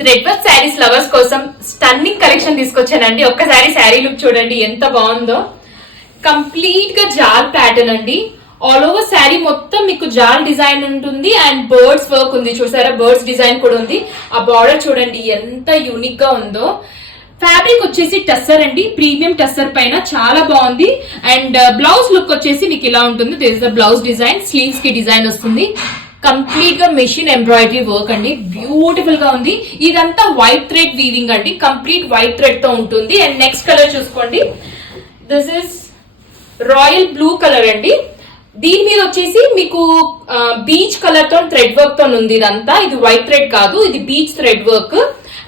Thread work saris lovers కోసం stunning collection తీసుకొచ్చానండి. ఒక్కసారి శారీ లుక్ చూడండి ఎంత బాగుందో. కంప్లీట్ గా జాల్ ప్యాటర్న్ అండి. ఆల్ ఓవర్ శారీ మొత్తం మీకు జాల్ డిజైన్ ఉంటుంది అండ్ బర్డ్స్ వర్క్ ఉంది. చూసారా, బర్డ్స్ డిజైన్ కూడా ఉంది. ఆ బార్డర్ చూడండి ఎంత యూనిక్ గా ఉందో. ఫ్యాబ్రిక్ వచ్చేసి టస్సర్ అండి, ప్రీమియం టస్సర్ పైన చాలా బాగుంది. అండ్ బ్లౌజ్ లుక్ వచ్చేసి మీకు ఇలా ఉంటుంది. This is the blouse design, sleeves కి డిజైన్ వస్తుంది. కంప్లీట్ గా మెషిన్ ఎంబ్రాయిడరీ వర్క్ అండి, బ్యూటిఫుల్ గా ఉంది. ఇదంతా వైట్ థ్రెడ్ వీవింగ్ అండి, కంప్లీట్ వైట్ థ్రెడ్ తో ఉంటుంది. అండ్ నెక్స్ట్ కలర్ చూసుకోండి, this is royal blue colour అండి. దీని మీద వచ్చేసి మీకు బీచ్ కలర్ తో థ్రెడ్ వర్క్ తో ఉంది. ఇదంతా ఇది వైట్ థ్రెడ్ కాదు, ఇది బీచ్ థ్రెడ్ వర్క్.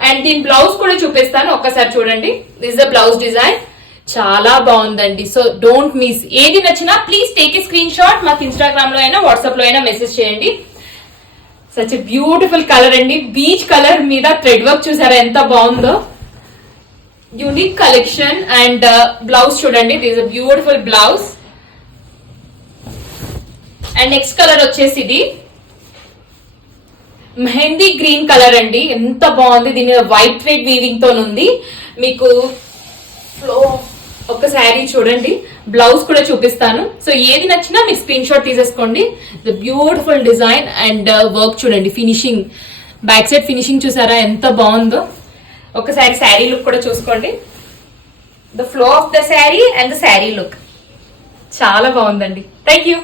అండ్ దీని బ్లౌజ్ కూడా చూపిస్తాను, ఒక్కసారి చూడండి. దిస్ ద బ్లౌజ్ డిజైన్, చాలా బాగుందండి. So don't miss. ఏది నచ్చినా please take a screen shot. మాకు ఇన్స్టాగ్రామ్ లో అయినా వాట్సాప్ లో అయినా మెసేజ్ చేయండి. సచ్ ఎ బ్యూటిఫుల్ కలర్ అండి, బీచ్ కలర్ మీద థ్రెడ్ వర్క్ చూసారా ఎంత బాగుందో. Unique collection. అండ్ బ్లౌజ్ చూడండి, this is beautiful blouse. And next colour వచ్చేసి ఇది మెహందీ గ్రీన్ కలర్ అండి, ఎంత బాగుంది. దీని మీద వైట్ థ్రెడ్ వీవింగ్ తో ఉంది. మీకు ఫ్లో ఒక శారీ చూడండి, బ్లౌజ్ కూడా చూపిస్తాను. సో ఏది నచ్చినా మీకు స్క్రీన్ షాట్ తీసేసుకోండి. The beautiful design and work చూడండి. ఫినిషింగ్, బ్యాక్ సైడ్ ఫినిషింగ్ చూసారా ఎంత బాగుందో. ఒకసారి శారీ లుక్ కూడా చూసుకోండి. The flow of the sari and the sari look చాలా బాగుందండి. Thank you.